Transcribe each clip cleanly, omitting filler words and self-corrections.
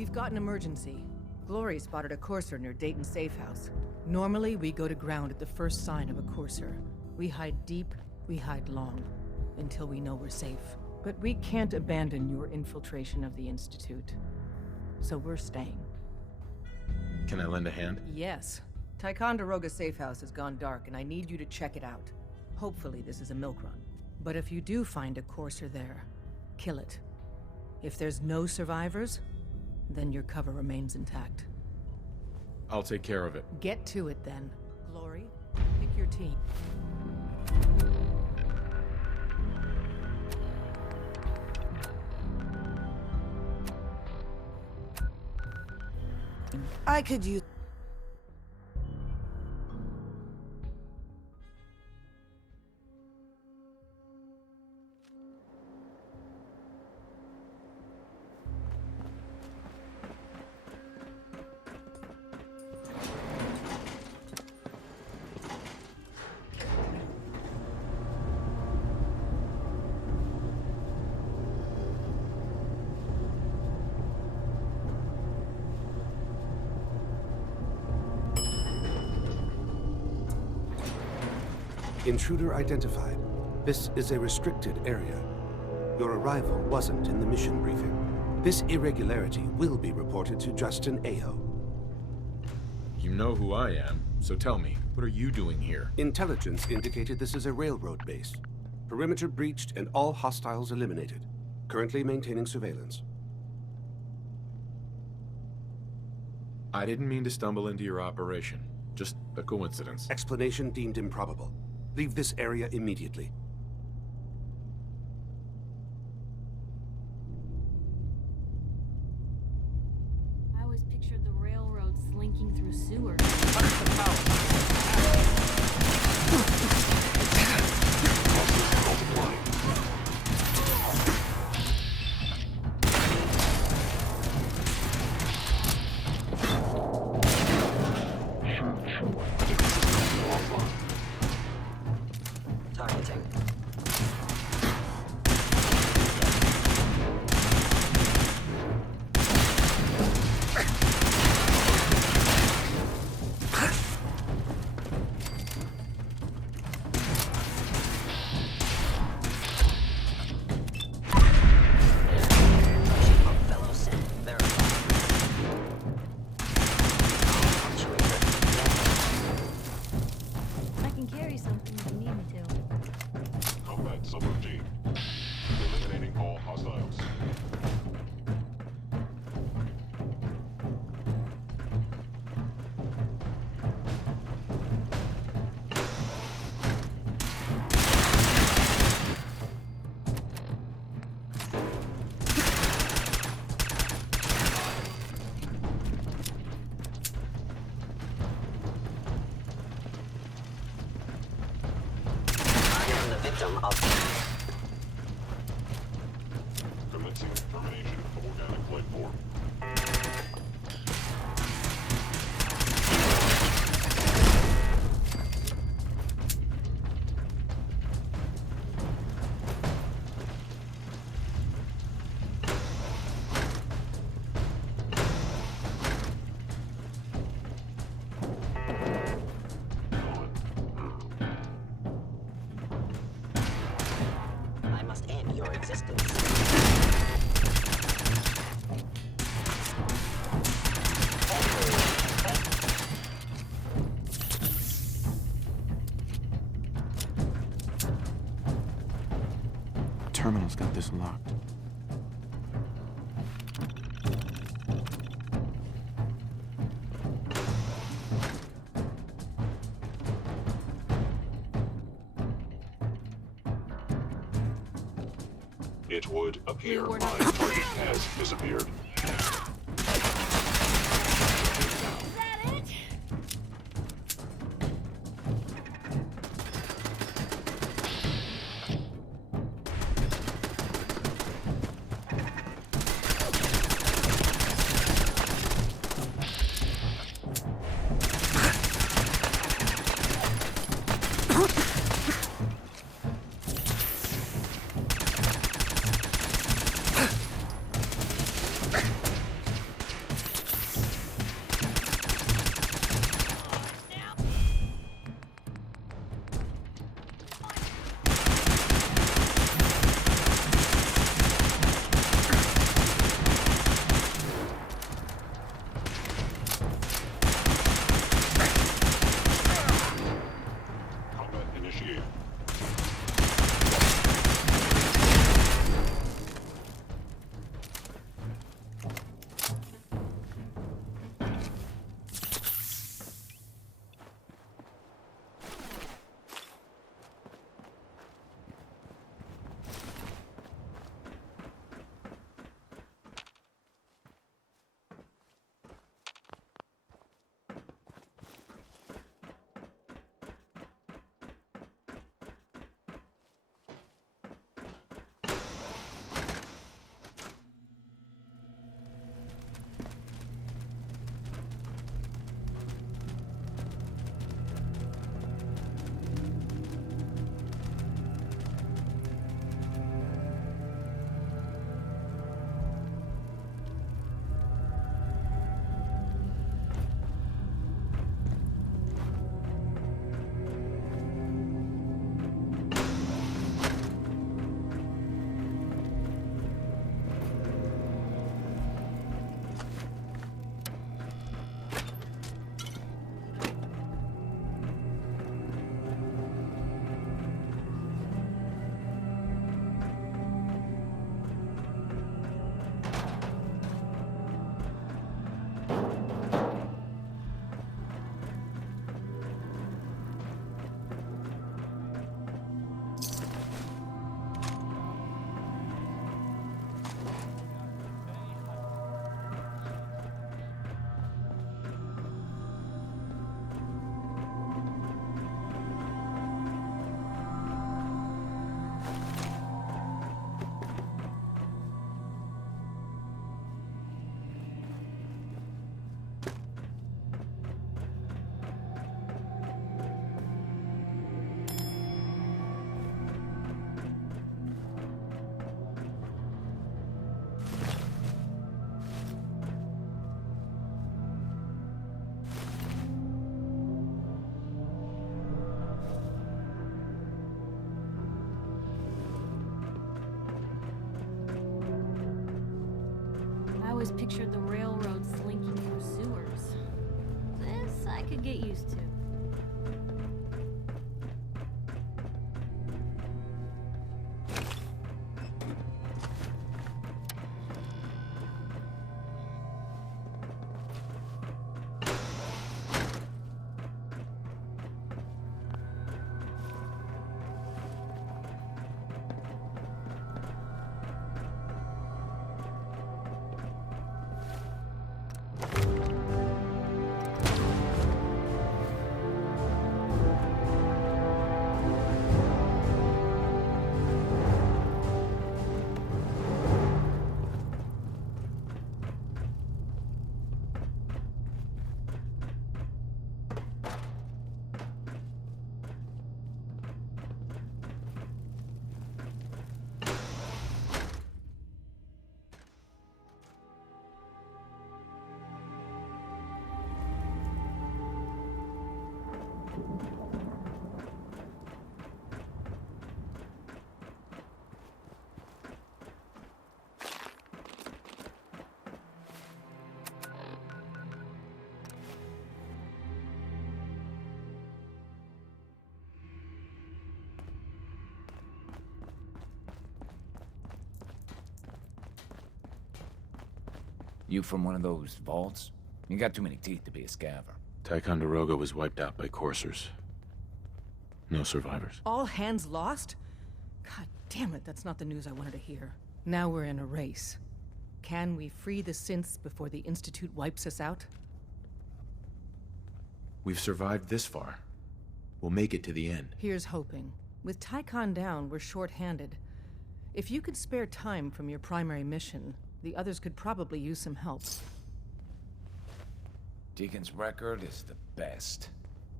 We've got an emergency. Glory spotted a courser near Dayton Safe House. Normally, we go to ground at the first sign of a courser. We hide deep, we hide long, until we know we're safe. But we can't abandon your infiltration of the Institute. So we're staying. Can I lend a hand? Yes. Ticonderoga Safe House has gone dark, and I need you to check it out. Hopefully this is a milk run. But if you do find a courser there, kill it. If there's no survivors, then your cover remains intact. I'll take care of it. Get to it then. Glory, pick your team. I could use... Intruder identified. This is a restricted area. Your arrival wasn't in the mission briefing. This irregularity will be reported to Justin Ayo. You know who I am, so tell me, what are you doing here? Intelligence indicated this is a railroad base. Perimeter breached and all hostiles eliminated. Currently maintaining surveillance. I didn't mean to stumble into your operation. Just a coincidence. Explanation deemed improbable. Leave this area immediately. I always pictured the railroad slinking through sewers. Targeting. I can carry something if you need me to. Combat subroutine. Eliminating all hostiles. I am the victim of... Commencing termination of organic life form. I must end your existence. Terminal's got this locked. It would appear We're my not- target has disappeared. Is that it? always pictured the railroad slinking through sewers. This I could get used to. You from one of those vaults? You got too many teeth to be a scaver. Ticonderoga was wiped out by coursers. No survivors. All hands lost? God damn it, that's not the news I wanted to hear. Now we're in a race. Can we free the synths before the Institute wipes us out? We've survived this far. We'll make it to the end. Here's hoping. With Tycon down, we're short-handed. If you could spare time from your primary mission, the others could probably use some help. Deacon's record is the best.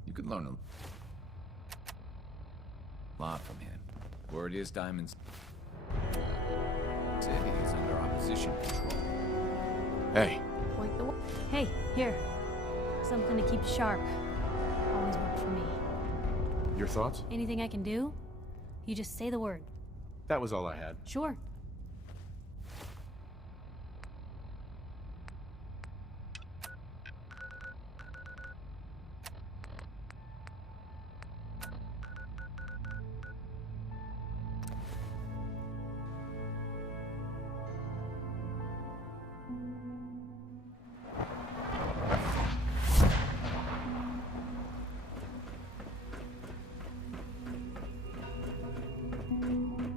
You could learn a lot from him. Word is Diamond's city is under opposition control. Hey, Point the Hey, here. Something to keep sharp. Always worked for me. your thoughts? Anything I can do? You just say the word. That was all I had. Sure.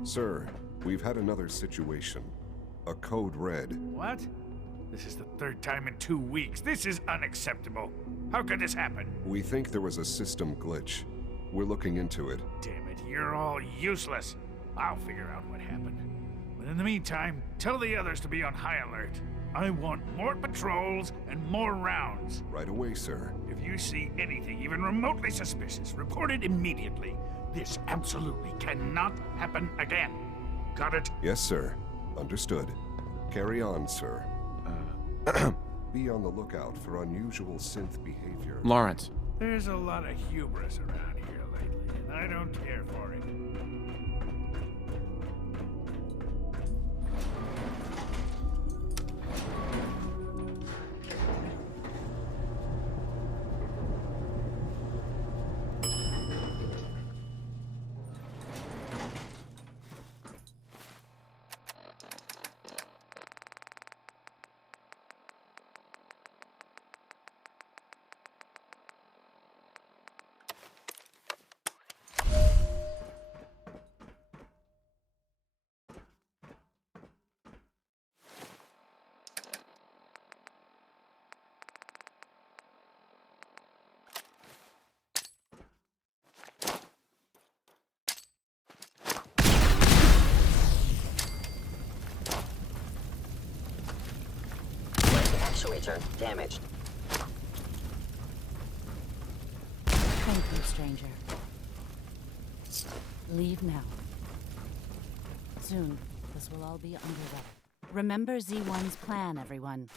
Sir, we've had another situation. A code red. What? This is the third time in 2 weeks. This is unacceptable. How could this happen? We think there was a system glitch. We're looking into it. Damn it, you're all useless. I'll figure out what happened. But in the meantime, tell the others to be on high alert. I want more patrols and more rounds. Right away, sir. If you see anything even remotely suspicious, report it immediately. This absolutely cannot happen again. Got it? Yes, sir. Understood. Carry on, sir. Be on the lookout for unusual synth behavior. Lawrence. There's a lot of hubris around here lately, and I don't care for it. Actuator damaged. Thank you, stranger. Leave now. Soon, this will all be underway. Remember Z1's plan, everyone.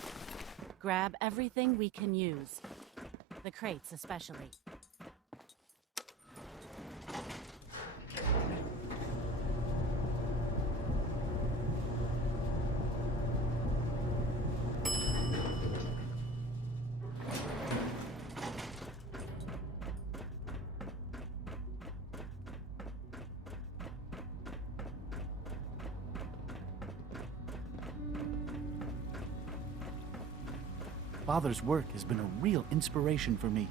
Grab everything we can use. The crates, especially. Father's work has been a real inspiration for me.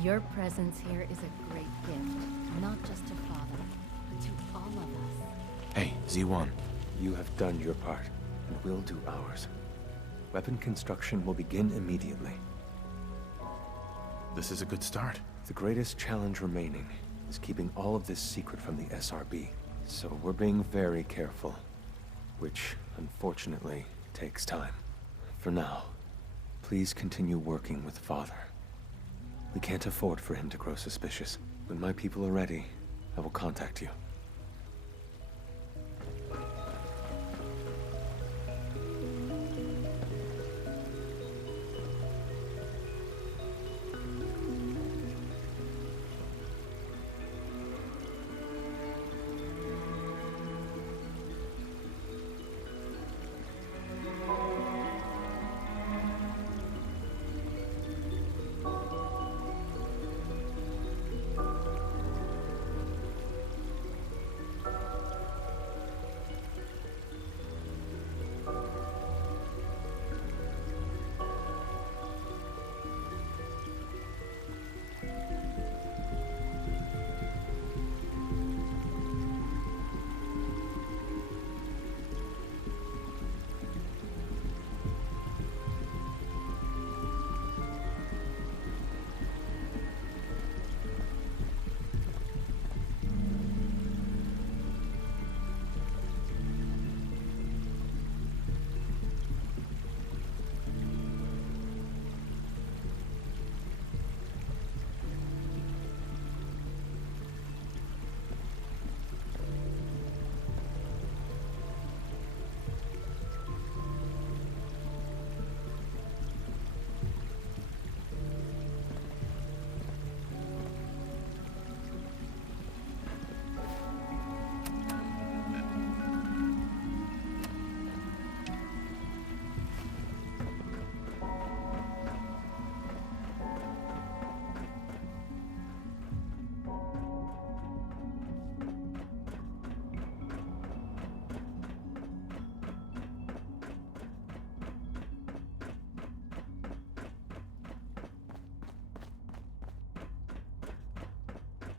Your presence here is a great gift, not just to Father, but to all of us. Hey, Z1. You have done your part, and we'll do ours. Weapon construction will begin immediately. This is a good start. The greatest challenge remaining is keeping all of this secret from the SRB. So we're being very careful, which, unfortunately, takes time. For now, please continue working with Father. We can't afford for him to grow suspicious. When my people are ready, I will contact you.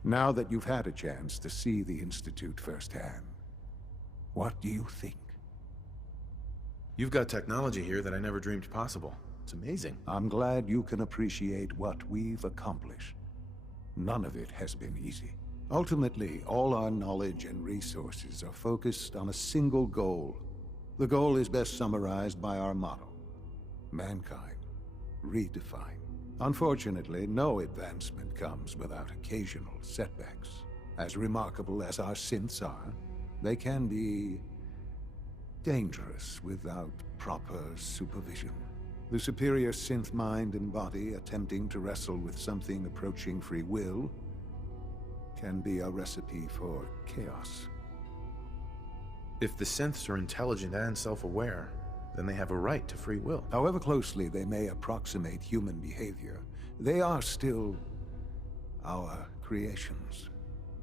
Now that you've had a chance to see the Institute firsthand, what do you think? You've got technology here that I never dreamed possible. It's amazing. I'm glad you can appreciate what we've accomplished. None of it has been easy. Ultimately, all our knowledge and resources are focused on a single goal. The goal is best summarized by our motto: mankind redefined. Unfortunately, no advancement comes without occasional setbacks. As remarkable as our synths are, they can be dangerous without proper supervision. The superior synth mind and body attempting to wrestle with something approaching free will can be a recipe for chaos. If the synths are intelligent and self-aware, then they have a right to free will. However closely they may approximate human behavior, they are still our creations.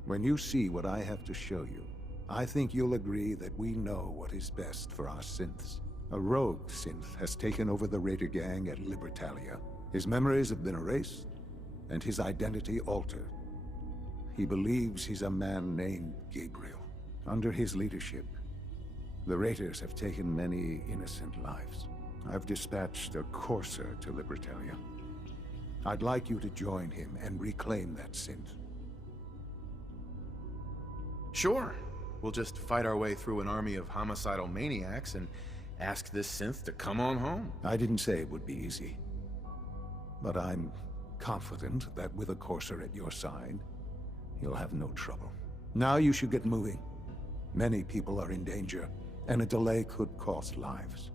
When you see what I have to show you, I think you'll agree that we know what is best for our synths. A rogue synth has taken over the Raider gang at Libertalia. His memories have been erased, and his identity altered. He believes he's a man named Gabriel. Under his leadership, the Raiders have taken many innocent lives. I've dispatched a courser to Libertalia. I'd like you to join him and reclaim that synth. Sure. We'll just fight our way through an army of homicidal maniacs and ask this synth to come on home. I didn't say it would be easy. But I'm confident that with a courser at your side, you'll have no trouble. Now you should get moving. Many people are in danger, and a delay could cost lives.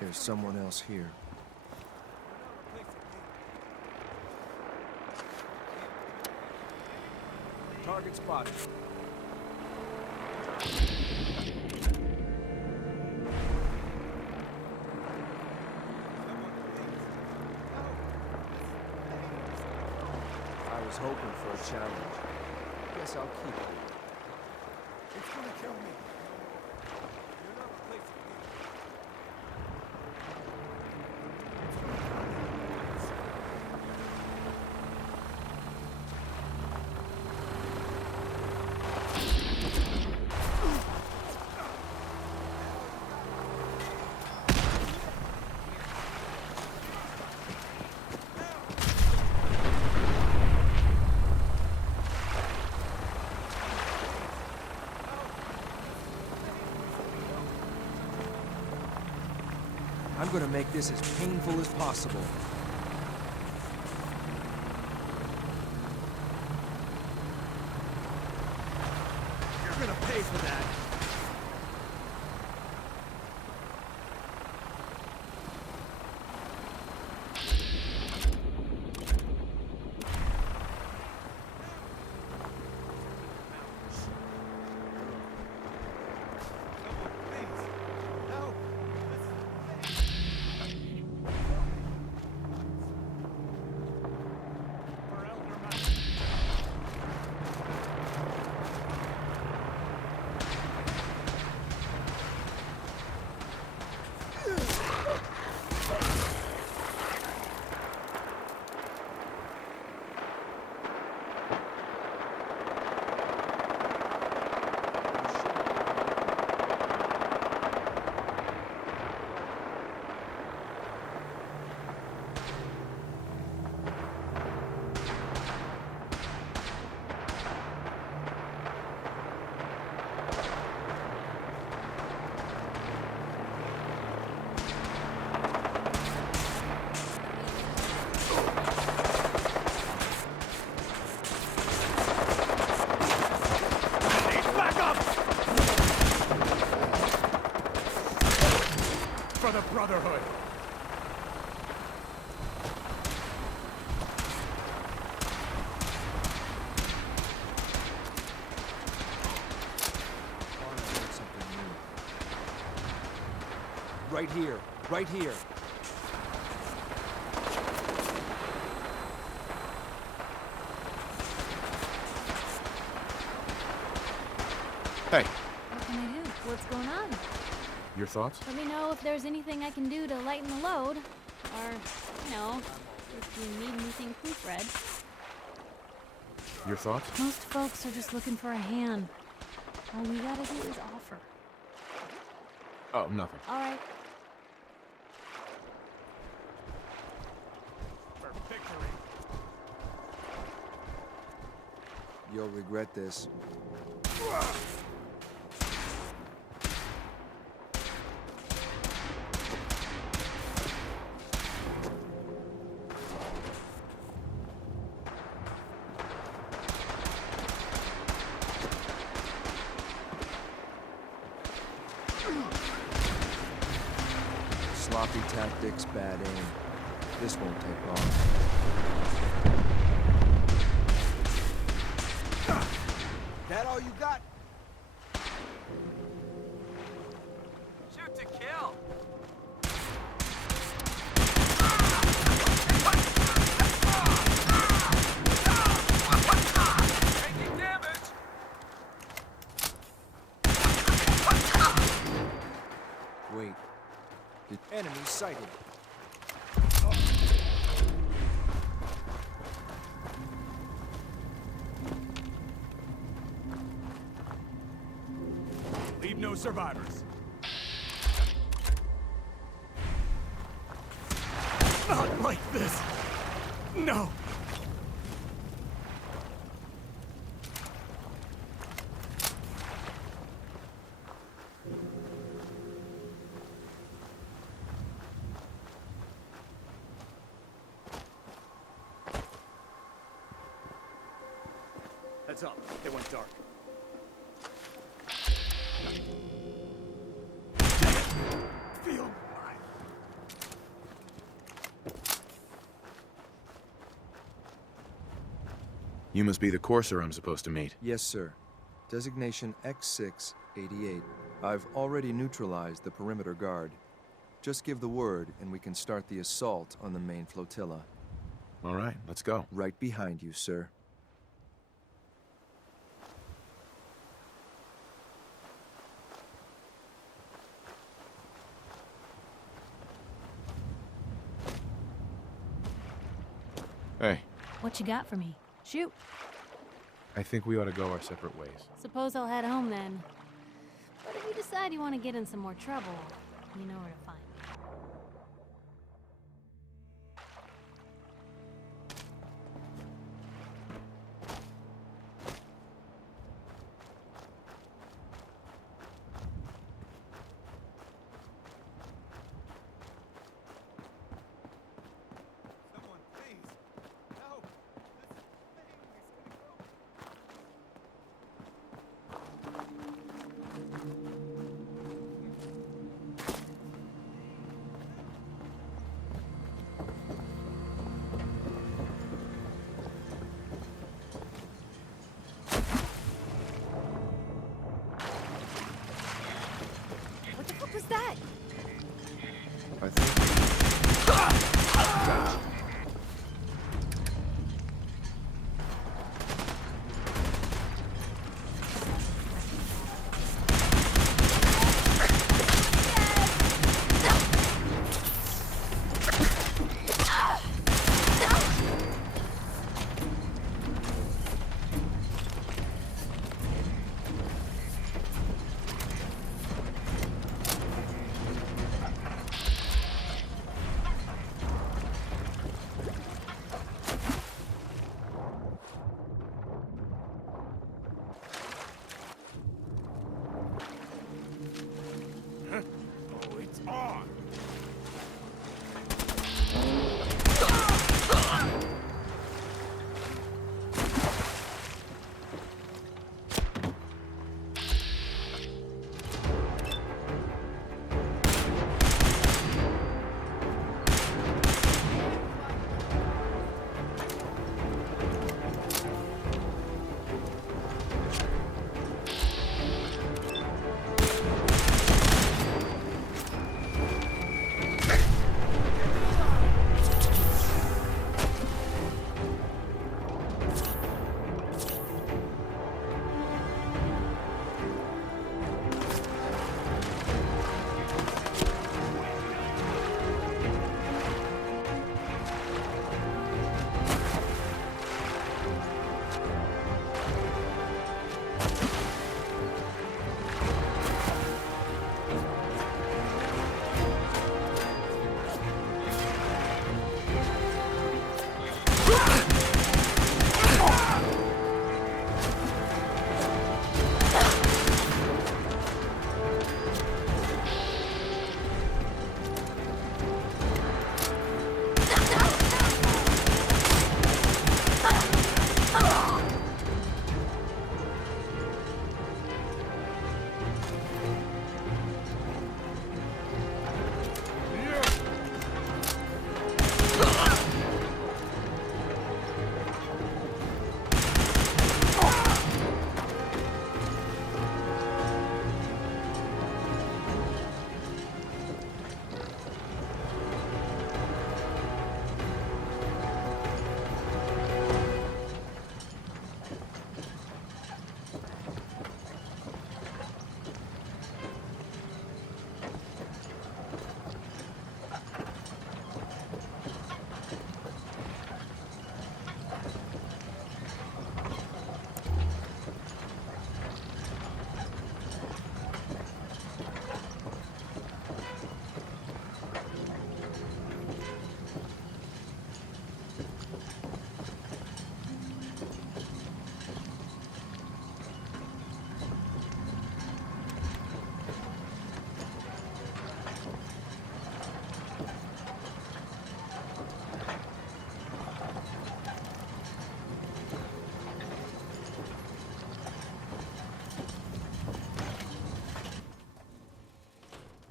There's someone else here. Target spotted. I was hoping for a challenge. Guess I'll keep it. It's gonna kill me. You're not replacing me. I'm gonna make this as painful as possible. You're gonna pay for that. For the Brotherhood! Right here. Right here. Hey, What can I do? What's going on? your thoughts? Let me know if there's anything I can do to lighten the load. Or, you know, if you need anything proofread. Your thoughts? Most folks are just looking for a hand. All we gotta do is offer. Oh, nothing. All right. For victory! You'll regret this. Sloppy tactics, bad aim. This won't take long. That all you got? Shoot to kill! Taking damage! Wait. The enemy sighted. Leave no survivors. Not like this! No! Heads up, they went dark. Feel mine. You must be the Courser I'm supposed to meet. Yes, sir. Designation X688. I've already neutralized the perimeter guard. Just give the word, and we can start the assault on the main flotilla. All right, let's go. Right behind you, sir. Hey, What you got for me? Shoot. I think we ought to go our separate ways. Suppose I'll head home then. But if you decide you want to get in some more trouble, you know where to find me. Someone, please. No. This thing is gonna go. What the fuck was that? I think... Oh, it's on!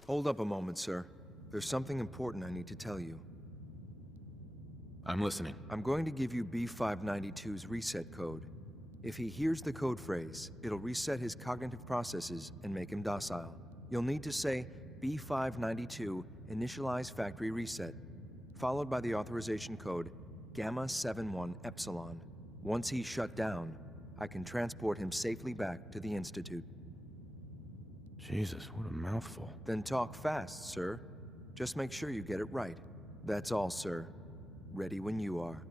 Hold up a moment, sir. There's something important I need to tell you. I'm listening. I'm going to give you B592's reset code. If he hears the code phrase, it'll reset his cognitive processes and make him docile. You'll need to say B592 initialize factory reset, followed by the authorization code Gamma 71 Epsilon. Once he's shut down, I can transport him safely back to the Institute. Jesus, what a mouthful. Then talk fast, sir. Just make sure you get it right. That's all, sir. Ready when you are.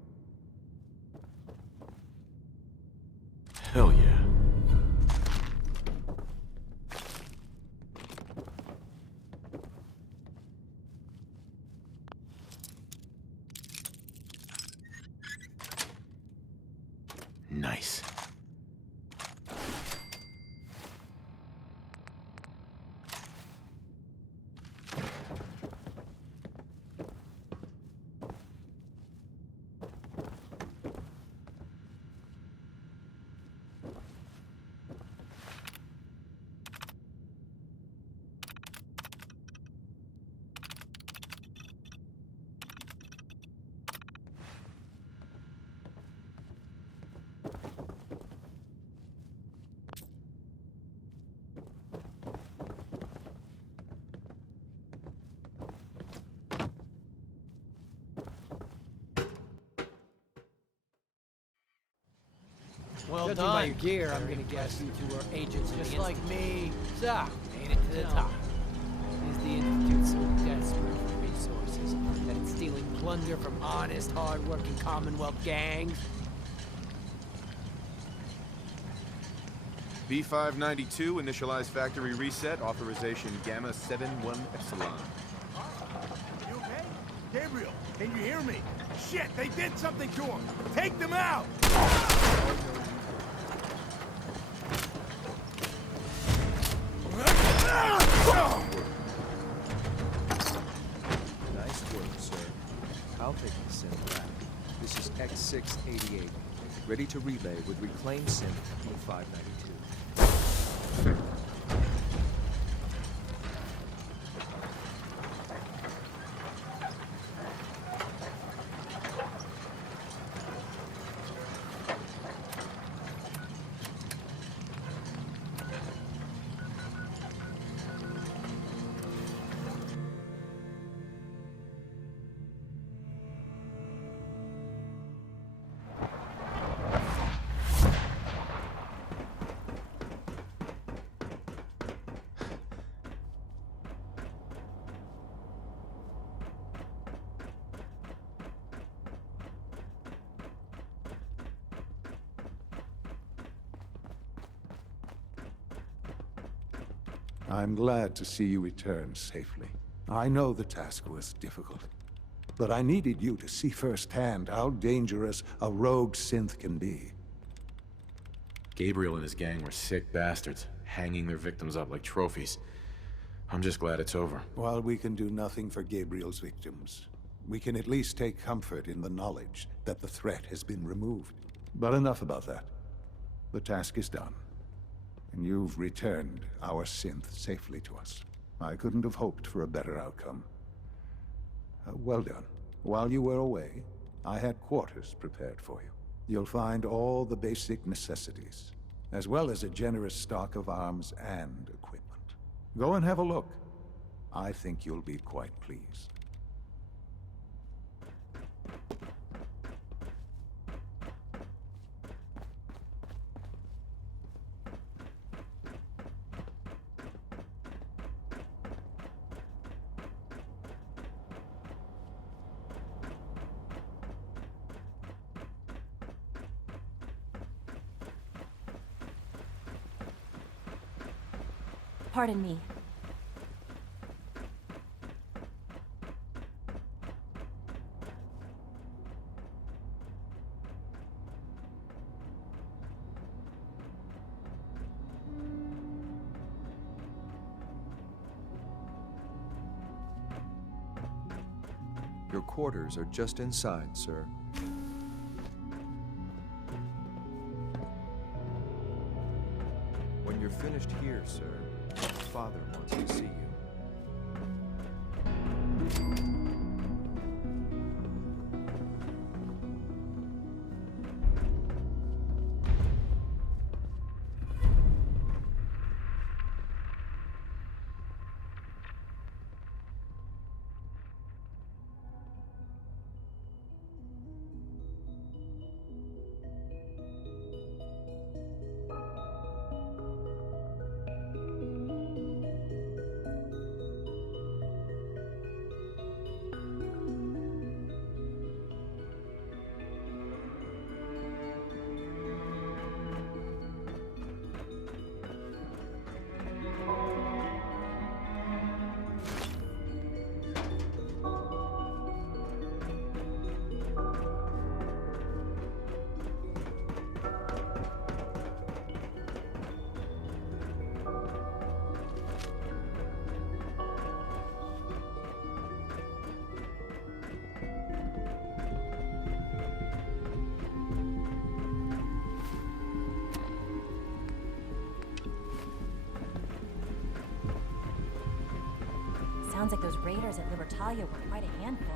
Hell yeah. Nice. Well Judging by your gear, I'm gonna guess you two are agents just like me. So, made it to the top. Is the Institute so desperate for resources that it's stealing plunder from honest, hard-working Commonwealth gangs? B592, initialize factory reset, authorization Gamma 71 Epsilon. You okay? Gabriel, can you hear me? Shit, they did something to him! Take them out! Nice work, sir. I'll take the synth back. This is X688, ready to relay with reclaimed synth B592. I'm glad to see you return safely. I know the task was difficult, but I needed you to see firsthand how dangerous a rogue synth can be. Gabriel and his gang were sick bastards, hanging their victims up like trophies. I'm just glad it's over. While we can do nothing for Gabriel's victims, we can at least take comfort in the knowledge that the threat has been removed. But enough about that. The task is done, and you've returned our synth safely to us. I couldn't have hoped for a better outcome. Well done. While you were away, I had quarters prepared for you. You'll find all the basic necessities, as well as a generous stock of arms and equipment. Go and have a look. I think you'll be quite pleased. Pardon me. Your quarters are just inside, sir. When you're finished here, sir, Father wants to see you. Sounds like those raiders at Libertalia were quite a handful.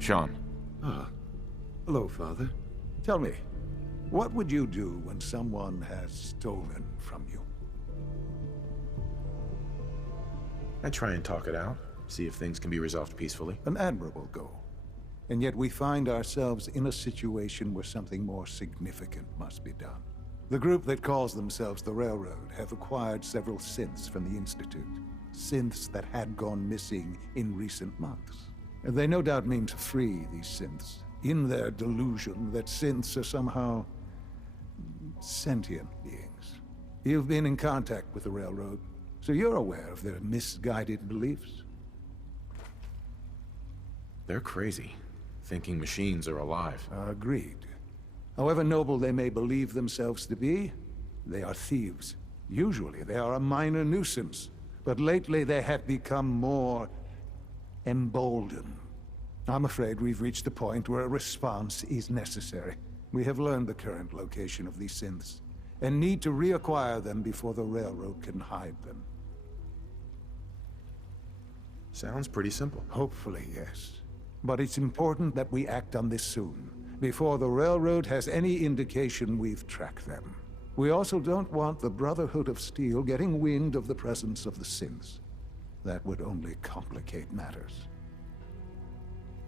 Sean. Ah. Hello, Father. Tell me, what would you do when someone has stolen from you? I try and talk it out, see if things can be resolved peacefully. An admirable goal. And yet we find ourselves in a situation where something more significant must be done. The group that calls themselves the Railroad have acquired several synths from the Institute. Synths that had gone missing in recent months. And they no doubt mean to free these synths, in their delusion that synths are somehow sentient beings. You've been in contact with the Railroad, so you're aware of their misguided beliefs. They're crazy, thinking machines are alive. Agreed. However noble they may believe themselves to be, they are thieves. Usually they are a minor nuisance, but lately they have become more emboldened. I'm afraid we've reached the point where a response is necessary. We have learned the current location of these synths, and need to reacquire them before the Railroad can hide them. Sounds pretty simple. Hopefully, yes. But it's important that we act on this soon, before the Railroad has any indication we've tracked them. We also don't want the Brotherhood of Steel getting wind of the presence of the synths. That would only complicate matters.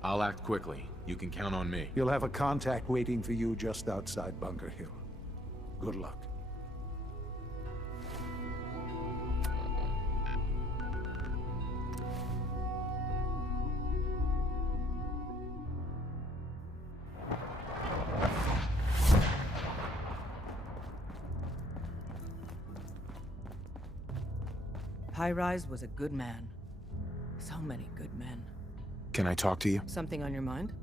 I'll act quickly. You can count on me. You'll have a contact waiting for you just outside Bunker Hill. Good luck. High-Rise was a good man. So many good men. Can I talk to you? Something on your mind?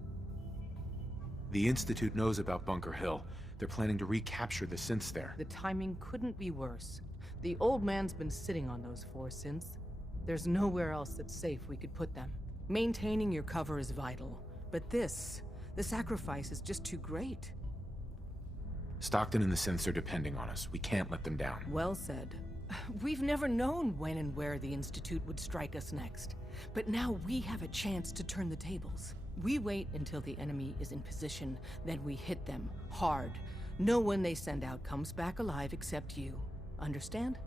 The Institute knows about Bunker Hill. They're planning to recapture the synths there. The timing couldn't be worse. The old man's been sitting on those 4 synths. There's nowhere else that's safe we could put them. Maintaining your cover is vital. But the sacrifice is just too great. Stockton and the synths are depending on us. We can't let them down. Well said. We've never known when and where the Institute would strike us next. But now we have a chance to turn the tables. We wait until the enemy is in position, then we hit them hard. No one they send out comes back alive except you. Understand?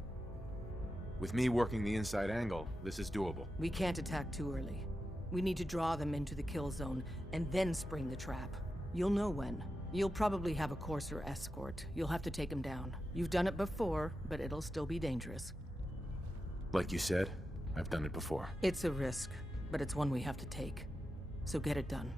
With me working the inside angle, this is doable. We can't attack too early. We need to draw them into the kill zone, and then spring the trap. You'll know when. You'll probably have a Courser escort. You'll have to take him down. You've done it before, but it'll still be dangerous. Like you said, I've done it before. It's a risk, but it's one we have to take. So get it done.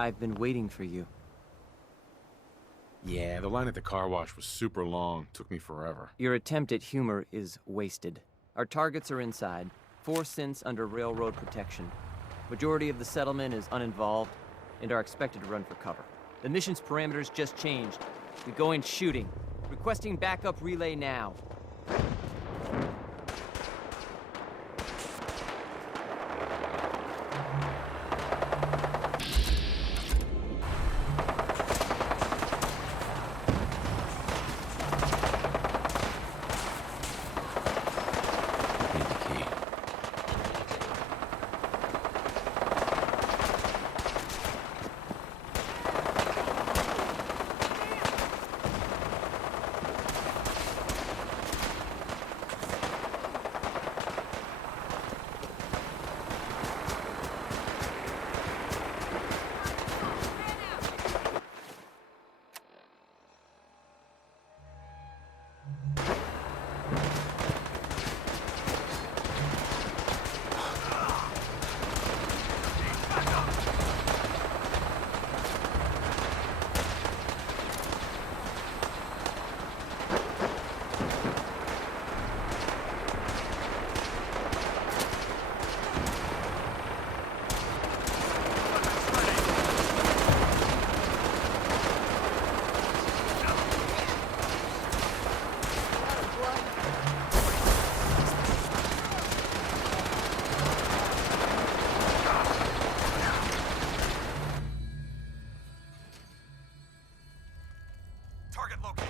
I've been waiting for you. Yeah, the line at the car wash was super long. Took me forever. Your attempt at humor is wasted. Our targets are inside. 4 synths under railroad protection. Majority of the settlement is uninvolved and are expected to run for cover. The mission's parameters just changed. We go in shooting. Requesting backup relay now. Target located.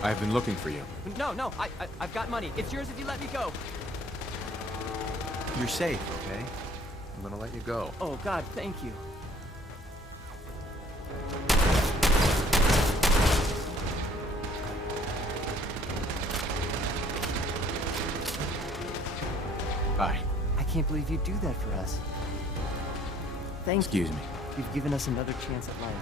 I've been looking for you. No, I've got money. It's yours if you let me go. You're safe, okay? I'm gonna let you go. Oh, God, thank you. Bye. I can't believe you'd do that for us. Thank you. Excuse me. You've given us another chance at life.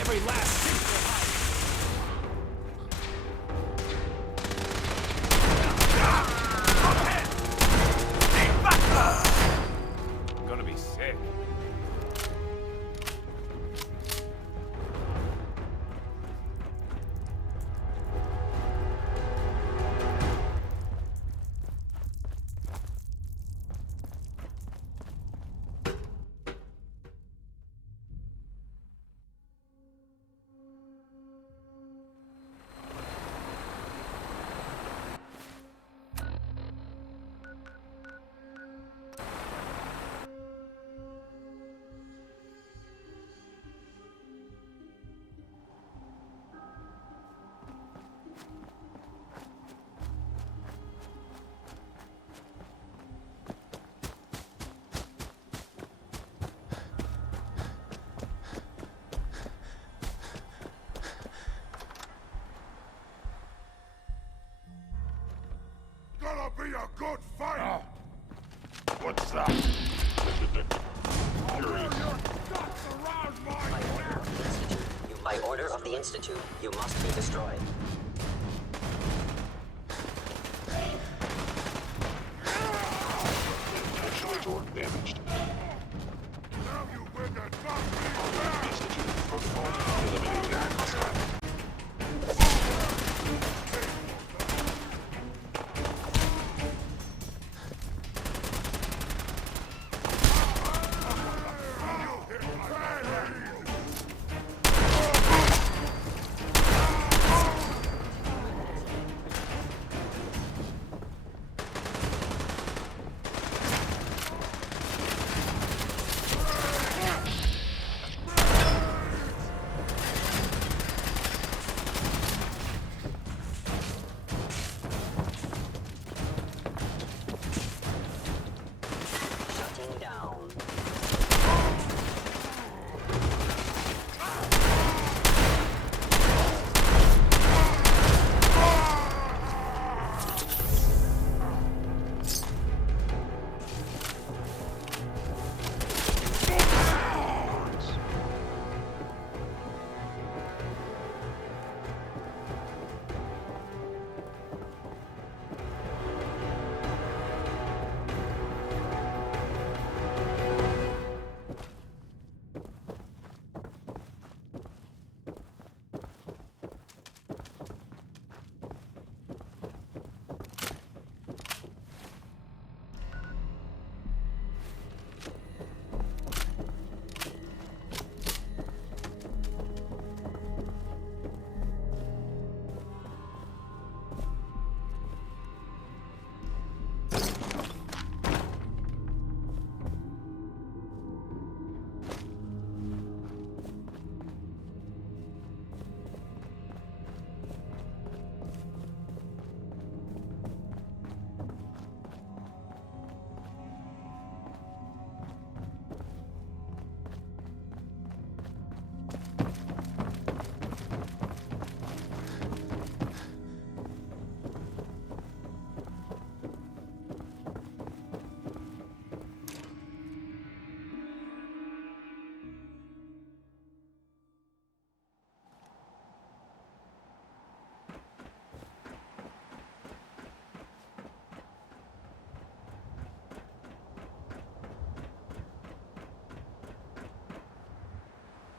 Every last I'm gonna be sick. Gonna be a good fight! What's that? By order of the Institute, you must be destroyed. Actually, org damaged. Now you win that Institute protocol eliminating hostile.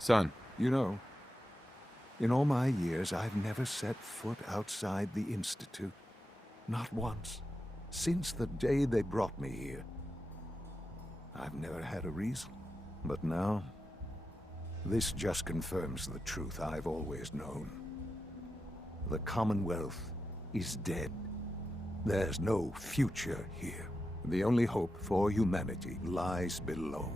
Son. You know, in all my years, I've never set foot outside the Institute. Not once. Since the day they brought me here. I've never had a reason. But now, this just confirms the truth I've always known. The Commonwealth is dead. There's no future here. The only hope for humanity lies below.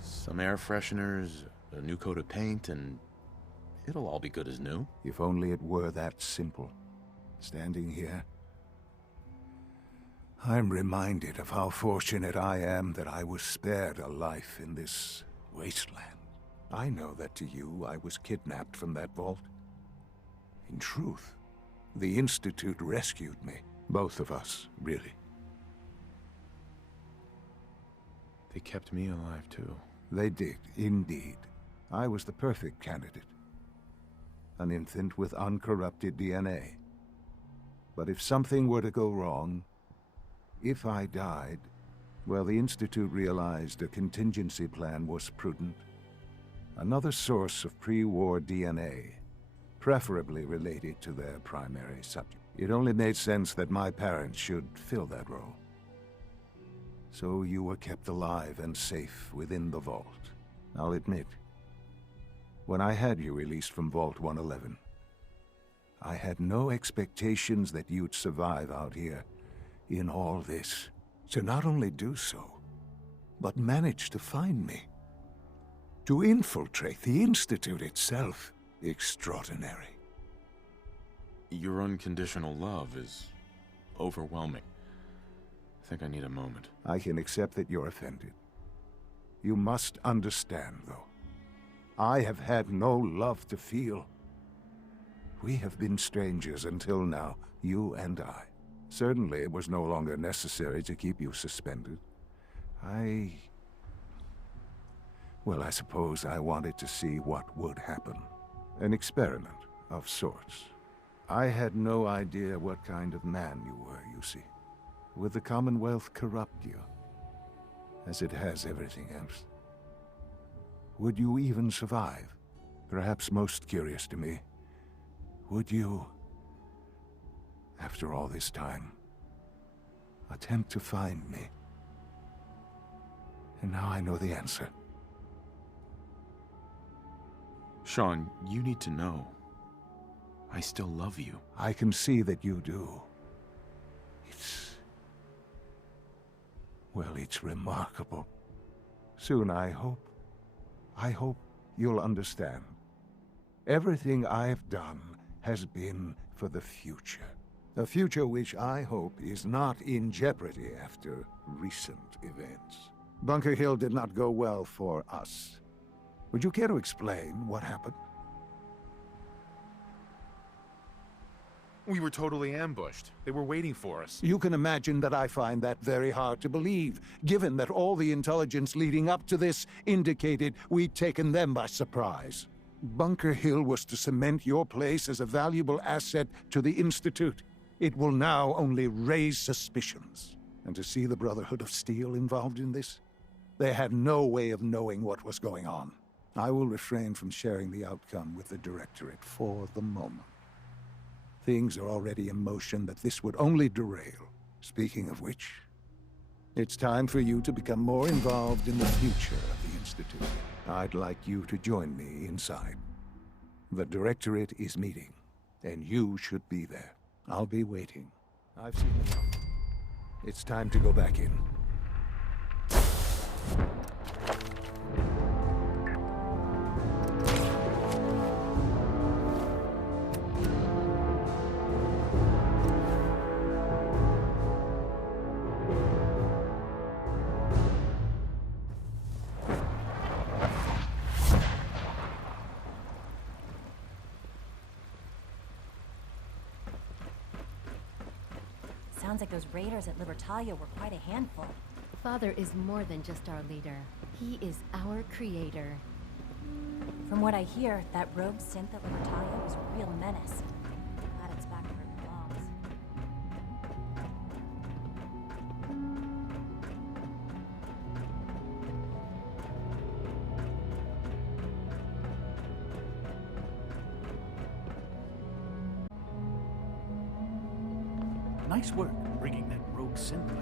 Some air fresheners, a new coat of paint, and it'll all be good as new. If only it were that simple. Standing here, I'm reminded of how fortunate I am that I was spared a life in this wasteland. I know that to you, I was kidnapped from that vault. In truth, the Institute rescued me. Both of us, really. They kept me alive, too. They did, indeed. I was the perfect candidate. An infant with uncorrupted DNA. But if something were to go wrong, if I died, well, the Institute realized a contingency plan was prudent. Another source of pre-war DNA, preferably related to their primary subject. It only made sense that my parents should fill that role. So you were kept alive and safe within the vault. I'll admit, when I had you released from Vault 111, I had no expectations that you'd survive out here in all this. To not only do so, but manage to find me. To infiltrate the Institute itself. Extraordinary. Your unconditional love is overwhelming. I think I need a moment. I can accept that you're offended. You must understand, though. I have had no love to feel. We have been strangers until now, you and I. Certainly it was no longer necessary to keep you suspended. Well, I suppose I wanted to see what would happen. An experiment of sorts. I had no idea what kind of man you were, you see. Would the Commonwealth corrupt you, as it has everything else? Would you even survive? Perhaps most curious to me, would you, after all this time, attempt to find me? And now I know the answer. Sean, you need to know. I still love you. I can see that you do. Well, it's remarkable. Soon, I hope you'll understand. Everything I've done has been for the future. A future which I hope is not in jeopardy after recent events. Bunker Hill did not go well for us. Would you care to explain what happened? We were totally ambushed. They were waiting for us. You can imagine that I find that very hard to believe, given that all the intelligence leading up to this indicated we'd taken them by surprise. Bunker Hill was to cement your place as a valuable asset to the Institute. It will now only raise suspicions. And to see the Brotherhood of Steel involved in this? They had no way of knowing what was going on. I will refrain from sharing the outcome with the Directorate for the moment. Things are already in motion that this would only derail. Speaking of which, it's time for you to become more involved in the future of the Institute. I'd like you to join me inside. The Directorate is meeting, and you should be there. I'll be waiting. I've seen enough. It's time to go back in. Sounds like those raiders at Libertalia were quite a handful. Father is more than just our leader. He is our creator. From what I hear, that rogue synth at Libertalia was a real menace. Glad it's back where it belongs. Nice work bringing that rogue synth back.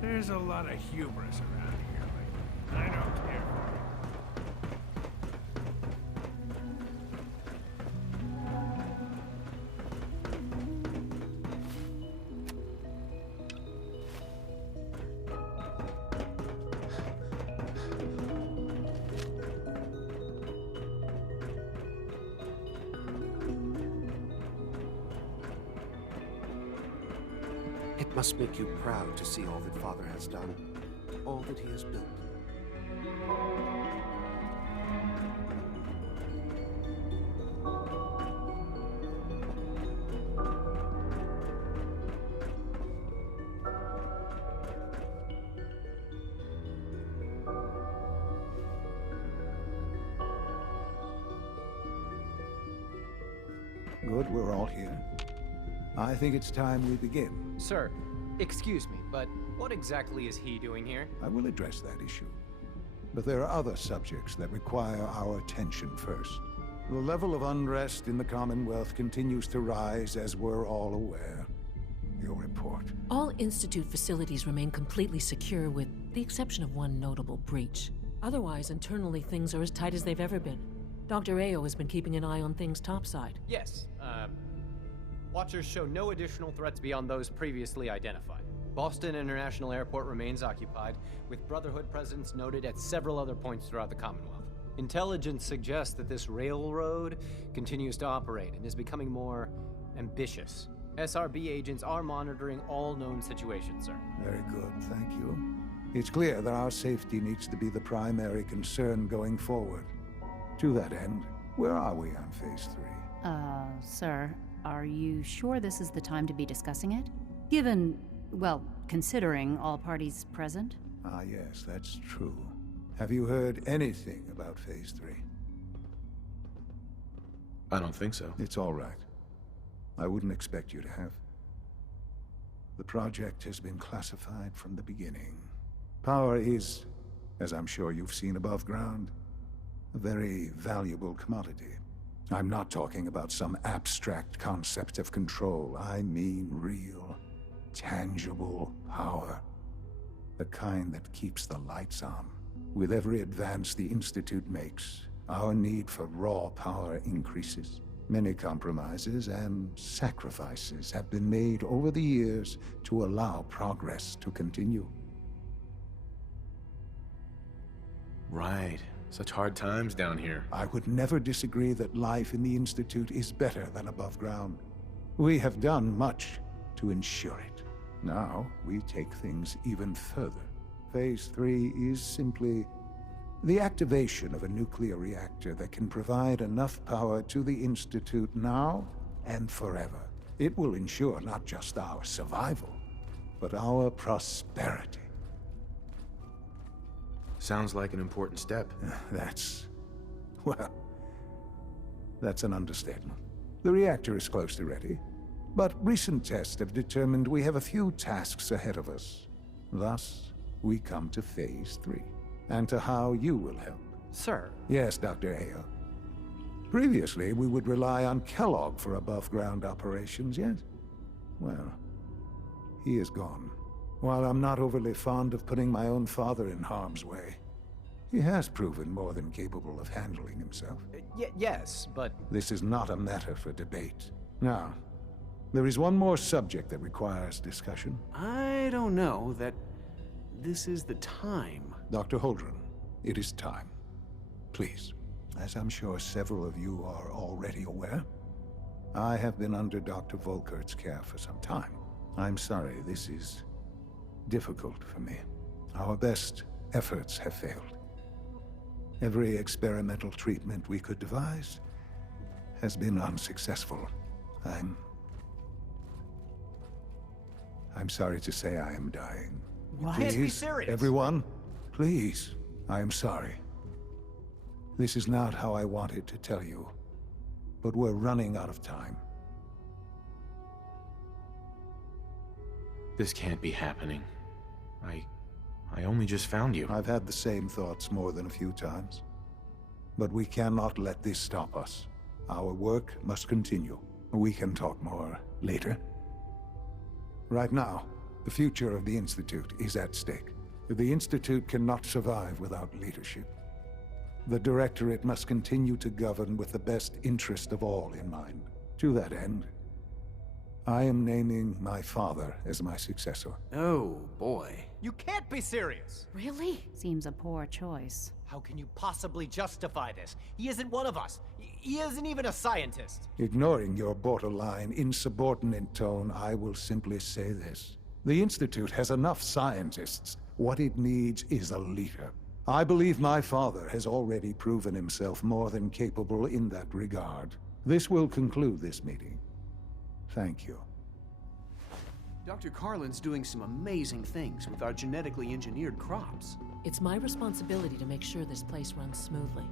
There's a lot of hubris around here, but I don't care. It must make you proud to see all that Father has done, all that he has built. Good, we're all here. I think it's time we begin. Sir, excuse me, but what exactly is he doing here? I will address that issue. But there are other subjects that require our attention first. The level of unrest in the Commonwealth continues to rise, as we're all aware. Your report. All Institute facilities remain completely secure, with the exception of one notable breach. Otherwise, internally, things are as tight as they've ever been. Dr. Ayo has been keeping an eye on things topside. Yes, Watchers show no additional threats beyond those previously identified. Boston International Airport remains occupied, with Brotherhood presence noted at several other points throughout the Commonwealth. Intelligence suggests that this railroad continues to operate and is becoming more ambitious. SRB agents are monitoring all known situations, sir. Very good, thank you. It's clear that our safety needs to be the primary concern going forward. To that end, where are we on Phase 3? Sir, are you sure this is the time to be discussing it? Given, well, considering all parties present? Ah, yes, that's true. Have you heard anything about Phase 3? I don't think so. It's all right. I wouldn't expect you to have. The project has been classified from the beginning. Power is, as I'm sure you've seen above ground, a very valuable commodity. I'm not talking about some abstract concept of control. I mean real, tangible power. The kind that keeps the lights on. With every advance the Institute makes, our need for raw power increases. Many compromises and sacrifices have been made over the years to allow progress to continue. Right. Such hard times down here. I would never disagree that life in the Institute is better than above ground. We have done much to ensure it. Now, we take things even further. Phase 3 is simply the activation of a nuclear reactor that can provide enough power to the Institute now and forever. It will ensure not just our survival, but our prosperity. Sounds like an important step. That's an understatement. The reactor is close to ready, but recent tests have determined we have a few tasks ahead of us. Thus, we come to Phase 3, and to how you will help. Sir? Yes, Dr. Ayo. Previously, we would rely on Kellogg for above-ground operations, yes? Well, he is gone. While I'm not overly fond of putting my own father in harm's way, he has proven more than capable of handling himself. Yes, but... This is not a matter for debate. Now, there is one more subject that requires discussion. I don't know that this is the time. Dr. Holdren, it is time. Please, as I'm sure several of you are already aware, I have been under Dr. Volkert's care for some time. I'm sorry, this is difficult for me. Our best efforts have failed. Every experimental treatment we could devise has been unsuccessful. I'm sorry to say I am dying. What? Please, be serious. Everyone, please. I am sorry. This is not how I wanted to tell you, but we're running out of time. This can't be happening. I only just found you. I've had the same thoughts more than a few times. But we cannot let this stop us. Our work must continue. We can talk more later. Right now, the future of the Institute is at stake. The Institute cannot survive without leadership. The Directorate must continue to govern with the best interest of all in mind. To that end, I am naming my father as my successor. Oh, boy. You can't be serious! Really? Seems a poor choice. How can you possibly justify this? He isn't one of us. He isn't even a scientist. Ignoring your borderline, insubordinate tone, I will simply say this. The Institute has enough scientists. What it needs is a leader. I believe my father has already proven himself more than capable in that regard. This will conclude this meeting. Thank you. Dr. Carlin's doing some amazing things with our genetically engineered crops. It's my responsibility to make sure this place runs smoothly.